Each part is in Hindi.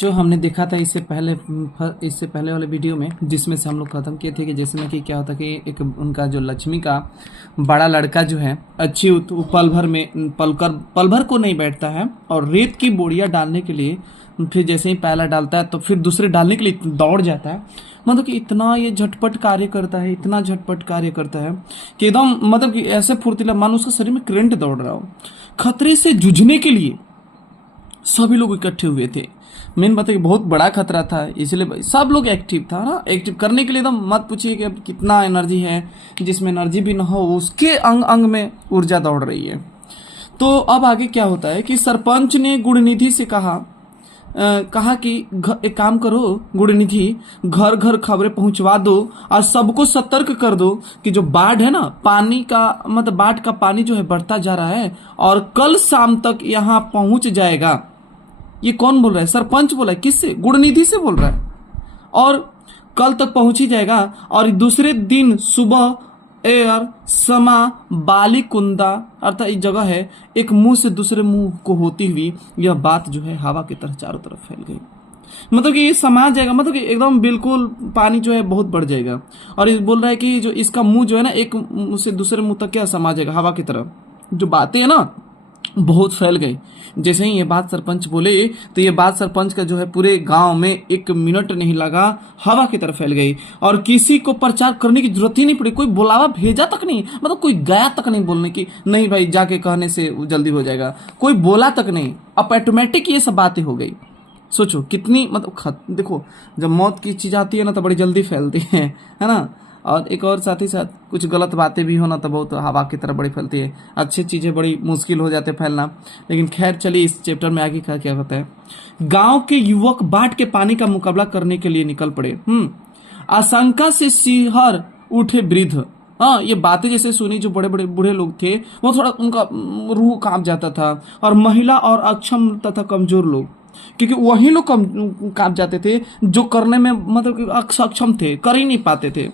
जो हमने देखा था इससे पहले वाले वीडियो में, जिसमें से हम लोग खत्म किए थे कि जिसमें कि क्या होता कि एक उनका जो लक्ष्मी का बड़ा लड़का जो है अच्युत, वो पल भर को नहीं बैठता है और रेत की बोरियां डालने के लिए फिर जैसे ही पहला डालता है तो फिर दूसरे डालने के लिए दौड़ जाता है। मतलब कि इतना ये झटपट कार्य करता है, इतना झटपट कार्य करता है कि एकदम मतलब कि ऐसे फुर्तीला, मानो उसका शरीर में करंट दौड़ रहा हो। खतरे से जूझने के लिए सभी लोग इकट्ठे हुए थे। मेन बात है कि बहुत बड़ा खतरा था, इसलिए सब लोग एक्टिव था ना। एक्टिव करने के लिए एकदम मत पूछिए कि अब कितना एनर्जी है, जिसमें एनर्जी भी ना हो उसके अंग अंग में ऊर्जा दौड़ रही है। तो अब आगे क्या होता है कि सरपंच ने गुणनिधि से कहा कि एक काम करो गुणनिधि, घर घर खबरें पहुंचवा दो और सबको सतर्क कर दो कि जो बाढ़ है ना, पानी का मतलब बाढ़ का पानी जो है बढ़ता जा रहा है और कल शाम तक यहाँ पहुंच जाएगा। ये कौन बोल रहा है? सरपंच बोला है। किससे? गुणनिधि से बोल रहा है। और कल तक पहुंच ही जाएगा और दूसरे दिन सुबह एयर समा बालीकुंदा अर्थात एक जगह है, एक मुंह से दूसरे मुंह को होती हुई यह बात जो है हवा की तरह चारों तरफ फैल गई। मतलब कि ये समा जाएगा, मतलब कि एकदम बिल्कुल पानी जो है बहुत बढ़ जाएगा। और ये बोल रहा है कि जो इसका मुंह जो है ना, एक मुंह से दूसरे मुंह तक क्या समा जाएगा हवा की तरह। जो बातें है ना बहुत फैल गई। जैसे ही ये बात सरपंच बोले तो ये बात सरपंच का जो है पूरे गांव में 1 मिनट नहीं लगा, हवा की तरफ फैल गई और किसी को प्रचार करने की जरूरत ही नहीं पड़ी। कोई बुलावा भेजा तक नहीं, मतलब कोई गया तक नहीं बोलने की, नहीं भाई जाके कहने से जल्दी हो जाएगा, कोई बोला तक नहीं। अब ऑटोमेटिक ये सब बातें हो गई। सोचो कितनी मतलब देखो, जब मौत की चीज आती है ना तो बड़ी जल्दी फैलती है ना। और एक और साथ ही साथ कुछ गलत बातें भी होना तो बहुत हवा की तरह बड़ी फैलती है, अच्छी चीजें बड़ी मुश्किल हो जाते फैलना। लेकिन खैर चलिए इस चैप्टर में आगे क्या होता है। गांव के युवक बाढ़ के पानी का मुकाबला करने के लिए निकल पड़े। आशंका से सिहर उठे वृद्ध। हाँ, ये बातें जैसे सुनी, जो बड़े बड़े बूढ़े लोग थे वो थोड़ा उनका रूह कांप जाता था। और महिला और अक्षम तथा कमजोर लोग, क्योंकि वही लोग कांप जाते थे जो करने में मतलब अक्षम थे, कर ही नहीं पाते थे।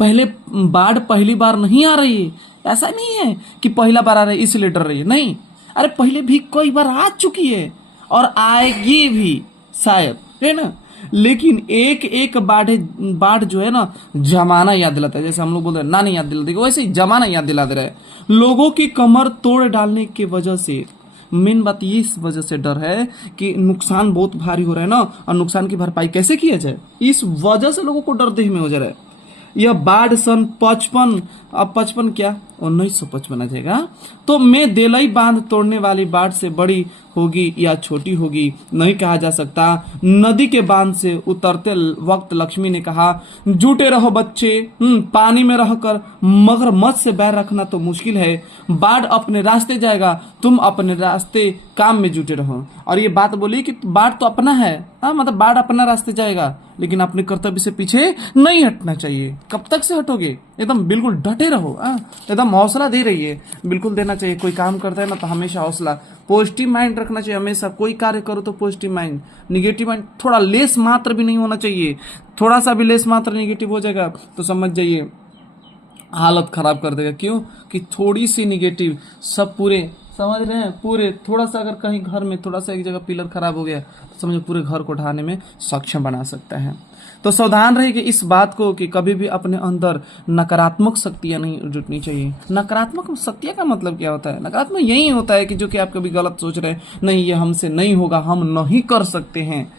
पहले बाढ़ पहली बार नहीं आ रही है, ऐसा नहीं है कि पहला बार आ रही है इसलिए डर रही है, नहीं। अरे पहले भी कई बार आ चुकी है और आएगी भी शायद, है ना। लेकिन एक एक बाढ़ जो है ना जमाना याद दिलाता है। जैसे हम लोग बोलते हैं नानी याद दिलाती है, वैसे ही जमाना याद दिला दे रहा है। लोगों की कमर तोड़ डालने की वजह से, मेन बात ये इस वजह से डर है कि नुकसान बहुत भारी हो रहा है ना, और नुकसान की भरपाई कैसे किया जाए, इस वजह से लोगों को डर देह में हो जा रहा है। यह बाढ़ सन 55, अब 55 क्या 1955 आ जाएगा, तो मैं देलई बांध तोड़ने वाली बाढ़ से बड़ी होगी या छोटी होगी नहीं कहा जा सकता। नदी के बांध से उतरते वक्त लक्ष्मी ने कहा, जुटे रहो बच्चे, पानी में रहकर मगरमच्छ से बैर रखना तो मुश्किल है। बाढ़ अपने रास्ते जाएगा, तुम अपने रास्ते काम में जुटे रहो। और ये बात बोली कि बाढ़ तो अपना है, मतलब बाढ़ अपना रास्ते जाएगा, लेकिन अपने कर्तव्य से पीछे नहीं हटना चाहिए। कब तक से हटोगे? एकदम बिल्कुल डटे रहो। एकदम हौसला दे रही है, बिल्कुल देना चाहिए। कोई काम करता है ना तो हमेशा हौसला, पॉजिटिव माइंड रखना चाहिए हमेशा। कोई कार्य करो तो पॉजिटिव माइंड, निगेटिव माइंड थोड़ा लेस मात्र भी नहीं होना चाहिए। थोड़ा सा भी लेस मात्र निगेटिव हो जाएगा तो समझ जाइए हालत खराब कर देगा। क्यों? कि थोड़ी सी निगेटिव सब पूरे, समझ रहे हैं, पूरे थोड़ा सा अगर कहीं घर में थोड़ा सा एक जगह पिलर खराब हो गया तो समझो पूरे घर को ढहाने में सक्षम बना सकता है। तो सावधान रहिए कि इस बात को कि कभी भी अपने अंदर नकारात्मक शक्तियां नहीं जुटनी चाहिए। नकारात्मक शक्तियां का मतलब क्या होता है? नकारात्मक यही होता है कि जो कि आप कभी गलत सोच रहे हैं, नहीं ये हमसे नहीं होगा, हम नहीं कर सकते हैं।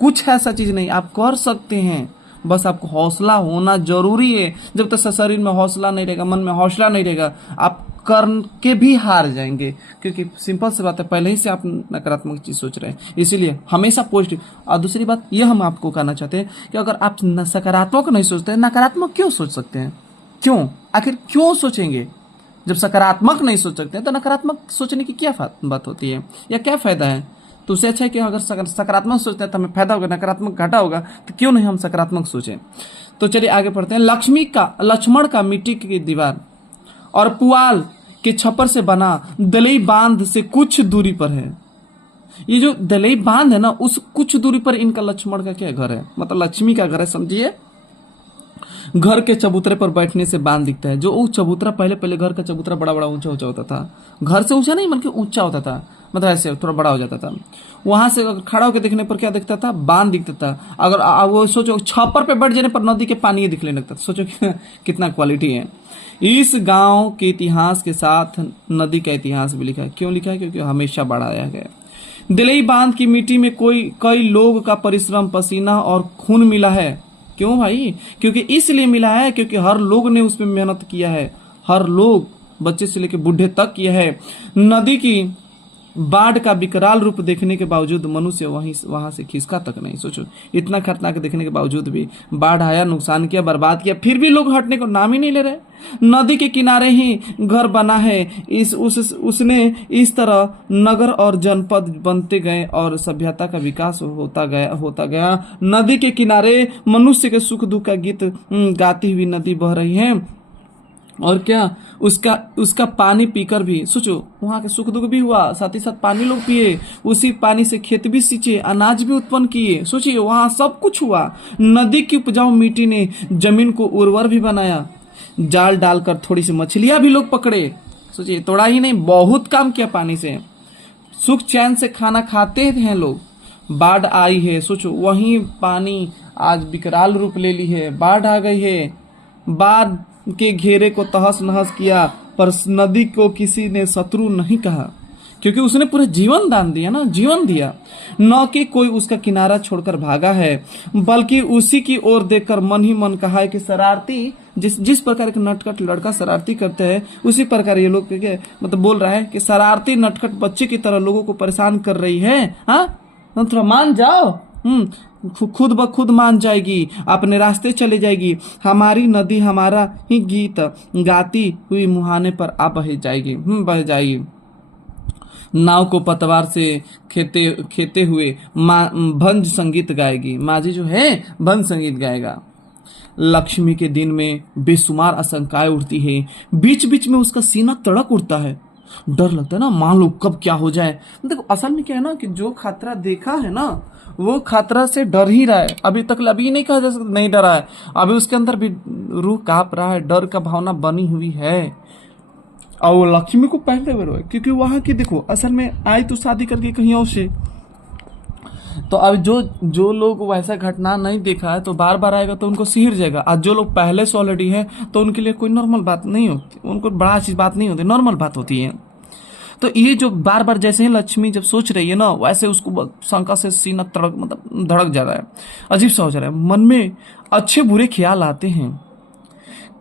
कुछ ऐसा चीज नहीं, आप कर सकते हैं, बस आपको हौसला होना जरूरी है। जब तक शरीर में हौसला नहीं रहेगा, मन में हौसला नहीं रहेगा, आप करके भी हार जाएंगे। क्योंकि सिंपल सी बात है, पहले ही से आप नकारात्मक चीज सोच रहे हैं, इसीलिए हमेशा पॉजिटिव। और दूसरी बात ये हम आपको कहना चाहते हैं कि अगर आप सकारात्मक नहीं सोचते, नकारात्मक क्यों सोच सकते हैं? क्यों? आखिर क्यों सोचेंगे? जब सकारात्मक नहीं सोच सकते तो नकारात्मक सोचने की क्या बात होती है या क्या फायदा है? तो उससे अच्छा है कि अगर सकारात्मक सोचते हैं तो हमें फायदा होगा, नकारात्मक घाटा होगा, तो क्यों नहीं हम सकारात्मक सोचें। तो चलिए आगे पढ़ते हैं। लक्ष्मण का मिट्टी की दीवार और पुआल के छप्पर से बना दलई बांध से कुछ दूरी पर है। ये जो दलई बांध है ना, उस कुछ दूरी पर इनका लक्ष्मण का क्या घर है, मतलब लक्ष्मी का घर है, समझिए। घर के चबूतरे पर बैठने से बांध दिखता है। जो वो चबूतरा, पहले पहले घर का चबूतरा बड़ा बड़ा ऊंचा ऊंचा होता था, घर से ऊंचा नहीं बल्कि ऊंचा होता था, मतलब ऐसे थोड़ा बड़ा हो जाता था। वहां से अगर खड़ा होकर देखने पर क्या दिखता था? बांध दिखता था। अगर वो सोचो छप्पर पे बैठ जाने पर नदी के पानी ही दिखने लगता था। सोचो कितना क्वालिटी है। इस गांव के इतिहास के साथ नदी का इतिहास भी लिखा है। क्यों लिखा है? क्योंकि हमेशा बढ़ाया गया। दिलई बांध की मिट्टी में कई लोग का परिश्रम, पसीना और खून मिला है। क्यों भाई? क्योंकि इसलिए मिला है क्योंकि हर लोग ने उसमें मेहनत किया है। हर लोग, बच्चे से लेकर बूढ़े तक किया है। नदी की बाढ़ का विकराल रूप देखने के बावजूद मनुष्य वहां से खिसका तक नहीं। सोचो, इतना खतरनाक देखने के बावजूद भी बाढ़ आया, नुकसान किया, बर्बाद किया, फिर भी लोग हटने को नाम ही नहीं ले रहे। नदी के किनारे ही घर बना है। उसने इस तरह नगर और जनपद बनते गए और सभ्यता का विकास होता गया। नदी के किनारे मनुष्य के सुख दुख का गीत गाती हुई नदी बह रही है। और क्या, उसका पानी पीकर भी सोचो, वहां के सुख दुख भी हुआ, साथ ही साथ पानी लोग पिए, उसी पानी से खेत भी सींचे, अनाज भी उत्पन्न किए। सोचिए, वहां सब कुछ हुआ। नदी की उपजाऊ मिट्टी ने जमीन को उर्वर भी बनाया। जाल डालकर थोड़ी सी मछलियां भी लोग पकड़े। सोचिए, थोड़ा ही नहीं, बहुत काम किया पानी से। सुख चैन से खाना खाते हैं लोग। बाढ़ आई है, सोचो, वहीं पानी आज विकराल रूप ले ली है। बाढ़ आ गई है, बाढ़ के घेरे को तहस नहस किया, पर नदी को किसी ने शत्रु नहीं कहा, क्योंकि उसने पूरे जीवन दान दिया ना, जीवन दिया। न कि कोई उसका किनारा छोड़कर भागा है, बल्कि उसी की ओर देखकर मन ही मन कहा है कि शरारती, जिस प्रकार के नटखट लड़का शरारती करते हैं, उसी प्रकार ये लोग मतलब बोल रहा है कि शरारती नटखट बच्चे की तरह लोगों को परेशान कर रही है। हाँ, थोड़ा मान जाओ। खुद ब खुद मान जाएगी, अपने रास्ते चले जाएगी। हमारी नदी हमारा ही गीत गाती हुई मुहाने पर आ बह जाएगी। नाव को पतवार से खेते हुए भंज संगीत गाएगी। माझी जो है भंज संगीत गाएगा। लक्ष्मी के दिन में बेशुमार आशंकाएं उठती है। बीच बीच में उसका सीना तड़क उठता है। डर लगता है ना, मान लो कब क्या हो जाए। देखो, असल में क्या है ना कि जो खतरा देखा है ना, वो खतरा से डर ही रहा है। अभी तक अभी नहीं कहा जा सकता नहीं डरा है, अभी उसके अंदर भी रूह कांप रहा है, डर का भावना बनी हुई है। और वो लक्ष्मी को पहले हुए रोए, क्योंकि वहां की देखो, असल में आई तो शादी करके कहीं और से। तो अब जो लोग वैसा घटना नहीं देखा है तो बार बार आएगा तो उनको सिहर जाएगा। आज जो लोग पहले से ऑलरेडी है तो उनके लिए कोई नॉर्मल बात नहीं होती, उनको बड़ा चीज बात नहीं होती, नॉर्मल बात होती है। तो ये जो बार बार जैसे ही लक्ष्मी जब सोच रही है ना, वैसे उसको शंका से सीना तड़क मतलब धड़क जा रहा है, अजीब सा हो जा रहा है। मन में अच्छे बुरे ख्याल आते हैं,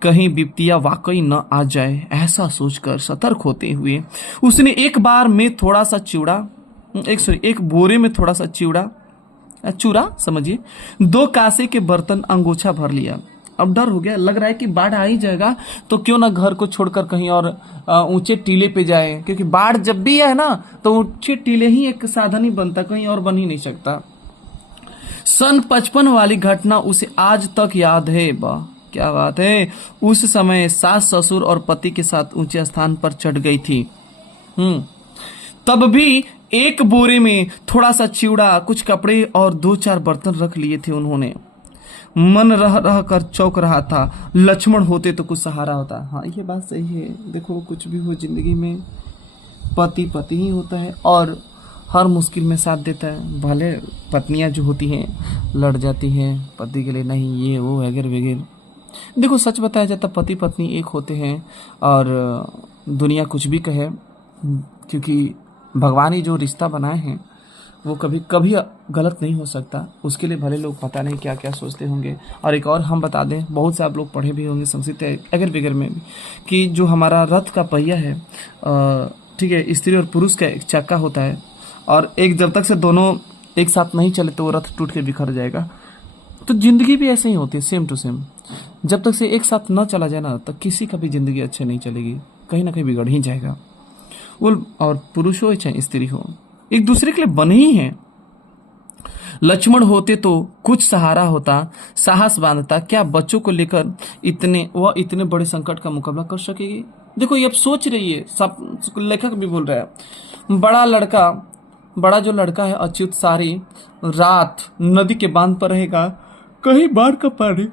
कहीं विपत्तियां वाकई न आ जाए, ऐसा सोचकर सतर्क होते हुए उसने एक बोरे में थोड़ा सा चूड़ा समझिए, 2 कांसे के बर्तन अंगोछा भर लिया। अब डर हो गया, लग रहा है कि बाढ़ आ ही जाएगा, तो क्यों ना घर को छोड़कर कहीं और ऊंचे टीले पे जाए, क्योंकि बाढ़ जब भी है ना तो ऊंचे टीले ही एक साधन ही बनता, कहीं और बन ही नहीं सकता। सन 55 वाली घटना उसे आज तक याद है। वाह, क्या बात है। उस समय सास ससुर और पति के साथ ऊंचे स्थान पर चढ़ गई थी। तब भी एक बोरे में थोड़ा सा चिवड़ा, कुछ कपड़े और 2-4 बर्तन रख लिए थे उन्होंने। मन रह रह कर चौंक रहा था, लक्ष्मण होते तो कुछ सहारा होता। हाँ, ये बात सही है। देखो, कुछ भी हो जिंदगी में, पति पति ही होता है और हर मुश्किल में साथ देता है। भले पत्नियां जो होती हैं लड़ जाती हैं पति के लिए, नहीं ये वो वगैरह वगैरह। देखो, सच बताया जाता, पति पत्नी एक होते हैं और दुनिया कुछ भी कहे, क्योंकि भगवान ही जो रिश्ता बनाए हैं वो कभी कभी गलत नहीं हो सकता। उसके लिए भले लोग पता नहीं क्या क्या सोचते होंगे। और एक और हम बता दें, बहुत से आप लोग पढ़े भी होंगे संस्कृत अगर बिगर में भी, कि जो हमारा रथ का पहिया है, ठीक है, स्त्री और पुरुष का एक चक्का होता है, और एक जब तक से दोनों एक साथ नहीं चले तो वो रथ टूट के बिखर जाएगा। तो जिंदगी भी ऐसे ही होती है, सेम टू सेम। जब तक से एक साथ न चला जाए ना, तो किसी का भी जिंदगी अच्छे नहीं चलेगी, कहीं ना कहीं बिगड़ ही जाएगा। वो और पुरुष हो चाहे स्त्री हो, एक दूसरे के लिए बने ही हैं। लक्ष्मण होते तो कुछ सहारा होता, साहस बांधता, क्या बच्चों को लेकर इतने बड़े संकट का मुकाबला कर सकेगी। देखो, ये अब सोच रही है, सब लेखक भी बोल रहा है। बड़ा जो लड़का है अच्युत, सारी रात नदी के बांध पर रहेगा, कहीं बाढ़ का पानी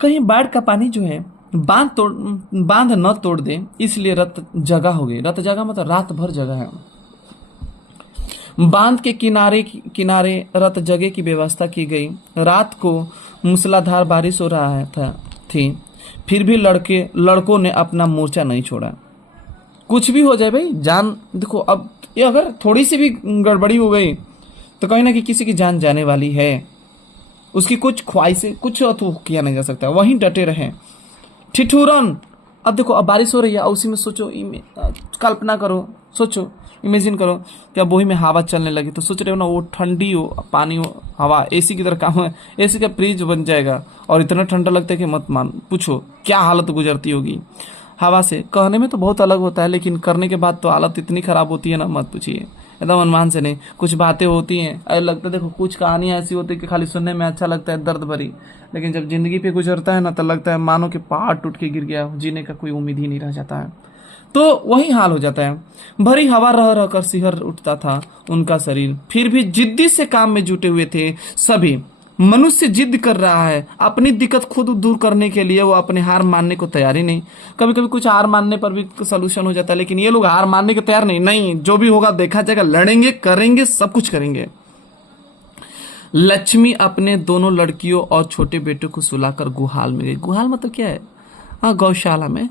कहीं बाढ़ का पानी जो है बांध न तोड़ दे, इसलिए रत जगह हो गई। रत जगह मतलब रात भर जगह है। बांध के किनारे किनारे रत जगह की व्यवस्था की गई। रात को मूसलाधार बारिश हो रहा थी, फिर भी लड़कों ने अपना मोर्चा नहीं छोड़ा। कुछ भी हो जाए भाई, जान देखो, अब ये अगर थोड़ी सी भी गड़बड़ी हो गई तो कहीं ना कहीं किसी की जान जाने वाली है। उसकी कुछ ख्वाहिशें, कुछ तो किया नहीं जा सकता, वहीं डटे रहे। ठिठुरन, अब देखो, अब बारिश हो रही है, उसी में सोचो, कल्पना करो, सोचो, इमेजिन करो कि अब वही में हवा चलने लगी, तो सोच रहे हो ना, वो ठंडी हो, पानी हो, हवा एसी की तरह काम है, एसी का फ्रिज बन जाएगा और इतना ठंडा लगता है कि मत मान पूछो क्या हालत गुजरती होगी हवा से। कहने में तो बहुत अलग होता है, लेकिन करने के बाद तो हालत इतनी खराब होती है ना, मत पूछिए। एकदम अनुमान से नहीं, कुछ बातें होती हैं, ऐसा लगता है, देखो कुछ कहानियाँ ऐसी होती है कि खाली सुनने में अच्छा लगता है, दर्द भरी, लेकिन जब जिंदगी पे गुजरता है ना, तो लगता है मानो कि पहाड़ टूट के गिर गया, जीने का कोई उम्मीद ही नहीं रह जाता है। तो वही हाल हो जाता है। भरी हवा रह रह कर सिहर उठता था उनका शरीर, फिर भी जिद्दी से काम में जुटे हुए थे सभी। मनुष्य जिद कर रहा है अपनी दिक्कत खुद दूर करने के लिए, वो अपने हार मानने को तैयार ही नहीं। कभी कभी कुछ हार मानने पर भी सोल्यूशन हो जाता है, लेकिन ये लोग हार मानने के तैयार नहीं, जो भी होगा देखा जाएगा, लड़ेंगे, करेंगे, सब कुछ करेंगे। लक्ष्मी अपने दोनों लड़कियों और छोटे बेटे को सुलाकर गुहाल में गई। गुहाल मतलब क्या है? हाँ, गौशाला में,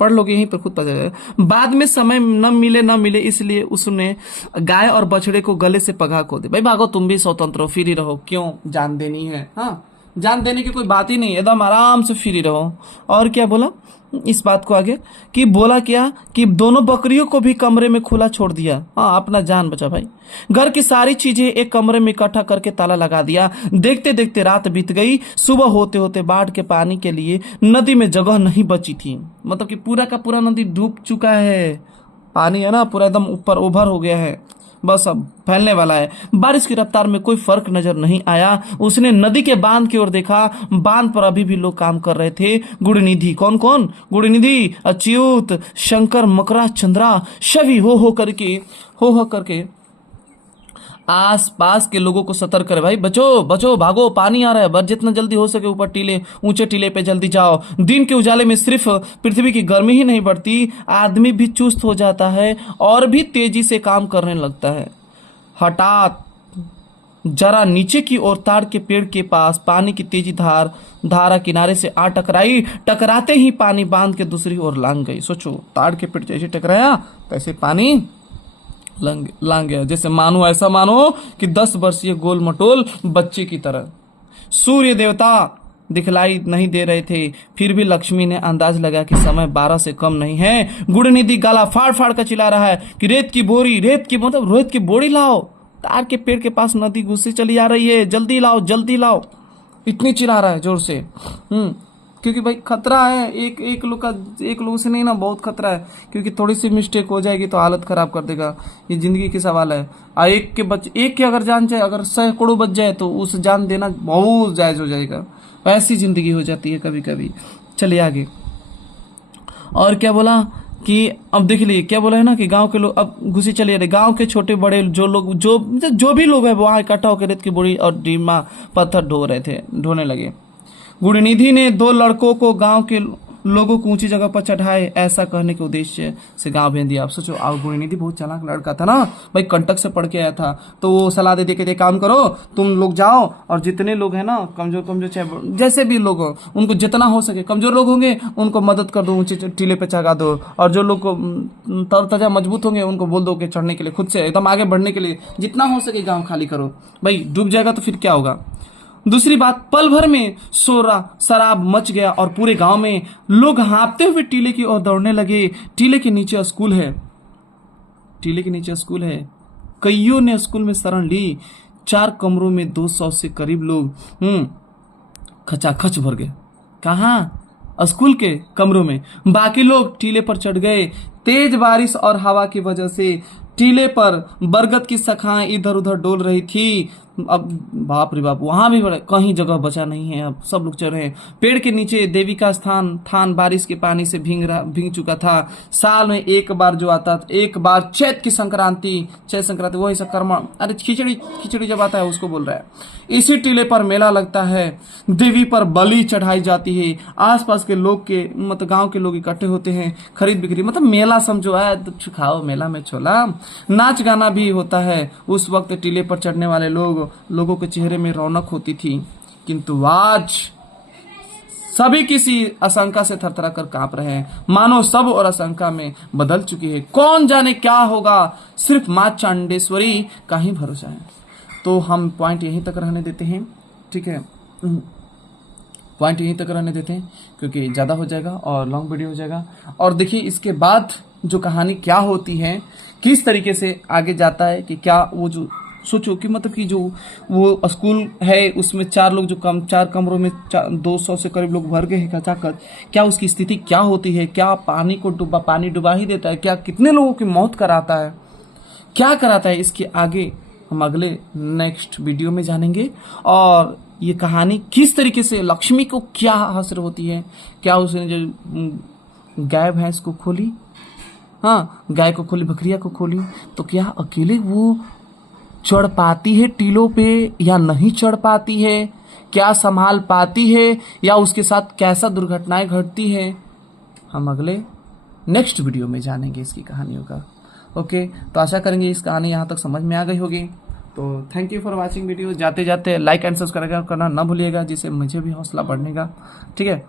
पढ़ लोगे यहीं पर, खुद पता चलेगा। बाद में समय न मिले इसलिए उसने गाय और बछड़े को गले से पगा को दे। भाई भागो, तुम भी स्वतंत्र हो, फ्री रहो, क्यों जान देनी है? हाँ, जान देने की कोई बात ही नहीं, एकदम आराम से फ्री रहो। और क्या बोला इस बात को आगे, कि बोला क्या कि दोनों बकरियों को भी कमरे में खुला छोड़ दिया। हाँ, अपना जान बचा भाई। घर की सारी चीजें एक कमरे में इकट्ठा करके ताला लगा दिया। देखते देखते रात बीत गई। सुबह होते होते बाढ़ के पानी के लिए नदी में जगह नहीं बची थी। मतलब कि पूरा का पूरा नदी डूब चुका है, पानी है ना पूरा एकदम ऊपर ओभर हो गया है, बस अब फैलने वाला है। बारिश की रफ्तार में कोई फर्क नजर नहीं आया। उसने नदी के बांध की ओर देखा। बांध पर अभी भी लोग काम कर रहे थे। गुड़निधि, कौन कौन? गुड़निधि, अच्युत, शंकर, मकरा, चंद्रा, सभी हो करके आस पास के लोगों को सतर्क करे, भाई बचो बचो, भागो, पानी आ रहा है, बस जितना जल्दी हो सके ऊपर ऊंचे टीले पे जल्दी जाओ। दिन के उजाले में सिर्फ पृथ्वी की गर्मी ही नहीं बढ़ती, आदमी भी चुस्त हो जाता है और भी तेजी से काम करने लगता है। हठात जरा नीचे की ओर ताड़ के पेड़ के पास पानी की तेजी धारा किनारे से आ टकराई। टकराते ही पानी बांध के दूसरी ओर लांग गई। सोचो, ताड़ के पेड़ जैसे टकराया तैसे पानी लांग गया, जैसे ऐसा मानो कि 10 वर्षीय गोल मटोल बच्चे की तरह। सूर्य देवता दिखलाई नहीं दे रहे थे, फिर भी लक्ष्मी ने अंदाज लगा कि समय 12 से कम नहीं है। गुड़निधि गाला फाड़ फाड़ कर चिल्ला रहा है कि रेत की बोरी लाओ, तार के पेड़ के पास नदी घुसती चली आ रही है, जल्दी लाओ, इतनी चिल्ला रहा है जोर से। क्योंकि भाई खतरा है, एक लोग से नहीं ना, बहुत खतरा है, क्योंकि थोड़ी सी मिस्टेक हो जाएगी तो हालत खराब कर देगा। ये जिंदगी की सवाल है। एक के अगर जान जाए, अगर सैकड़ों बच जाए तो उस जान देना बहुत जायज हो जाएगा। ऐसी जिंदगी हो जाती है कभी कभी। चलिए आगे। और क्या बोला कि अब देख लिए क्या बोला है ना कि गांव के लोग अब घुसी चले रहे। गांव के छोटे बड़े जो भी लोग है वहां इकट्ठा होकर रेत की बोरी और डीमा पत्थर ढोने लगे। गुड़निधि ने 2 लड़कों को गांव के लोगों को ऊंची जगह पर चढ़ाए, ऐसा कहने के उद्देश्य से गांव भेज दिया। आप सोचो, गुड़निधि बहुत चालाक लड़का था ना भाई, कंटक से पढ़ के आया था, तो वो सलाह दे के काम करो, तुम लोग जाओ और जितने लोग हैं ना कमजोर चाहे जैसे भी लोग हो, उनको जितना हो सके, कमजोर लोग होंगे उनको मदद कर दो, ऊंचे टीले पे चढ़ा दो, और जो लोग तरतजा मजबूत होंगे उनको बोल दो कि चढ़ने के लिए, खुद से एकदम आगे बढ़ने के लिए जितना हो सके गाँव खाली करो। भाई डूब जाएगा तो फिर क्या होगा। दूसरी बात, पल भर में शराब मच गया और पूरे गांव में लोग हाँफते हुए टीले की ओर दौड़ने लगे। टीले के नीचे स्कूल है। कईयों ने स्कूल में शरण ली। 4 कमरों में 200 से करीब लोग खचाखच भर गए। कहाँ? स्कूल के कमरों में। बाकी लोग टीले पर चढ़ गए। तेज बारिश और हवा की वजह से टीले पर बरगद की शाखाएं इधर उधर डोल रही थी। अब बाप रे बाप, वहां भी कहीं जगह बचा नहीं है, अब सब लोग चल रहे हैं। पेड़ के नीचे देवी का थान बारिश के पानी से भीग चुका था। साल में एक बार जो आता था, एक बार चैत संक्रांति वही सकर्मा, अरे खिचड़ी जब आता है उसको बोल रहा है। इसी टीले पर मेला लगता है, देवी पर बलि चढ़ाई जाती है। आसपास के लोग के मतलब गांव के लोग इकट्ठे होते हैं, खरीद बिक्री, मतलब मेला समझो है, तो खाओ मेला में छोला। नाच गाना भी होता है। उस वक्त टीले पर चढ़ने वाले लोगों के चेहरे में रौनक होती थी, किंतु आज सभी किसी आशंका से थरथरा कर कांप रहे हैं, मानो सब और आशंका में बदल चुकी है। कौन जाने क्या होगा, सिर्फ मां चांडेश्वरी का ही भरोसा है। तो हम पॉइंट यहीं तक रहने देते हैं, ठीक है, पॉइंट यहीं तक रहने देते हैं क्योंकि ज़्यादा हो जाएगा और लॉन्ग वीडियो हो जाएगा। और देखिए इसके बाद जो कहानी क्या होती है, किस तरीके से आगे जाता है, कि क्या वो जो सोचो कि मतलब कि जो वो स्कूल है उसमें 4 लोग जो चार कमरों में 200 से करीब लोग भर गए हैं खचाखच, क्या उसकी स्थिति क्या होती है, क्या पानी डुबा ही देता है, क्या कितने लोगों की मौत कराता है, क्या कराता है, इसके आगे हम अगले नेक्स्ट वीडियो में जानेंगे। और ये कहानी किस तरीके से लक्ष्मी को क्या हासिल होती है, क्या उसने जो गाय भैंस को खोली, हाँ गाय को खोली, बकरिया को खोली, तो क्या अकेले वो चढ़ पाती है टीलों पे या नहीं चढ़ पाती है, क्या संभाल पाती है, या उसके साथ कैसा दुर्घटनाएं घटती है, हम अगले नेक्स्ट वीडियो में जानेंगे इसकी कहानियों का। ओके, तो आशा करेंगे इस कहानी यहाँ तक समझ में आ गई होगी। तो thank you for watching video. जाते जाते लाइक एंड सब्सक्राइब करना ना भूलिएगा, जिससे मुझे भी हौसला बढ़ने का, ठीक है।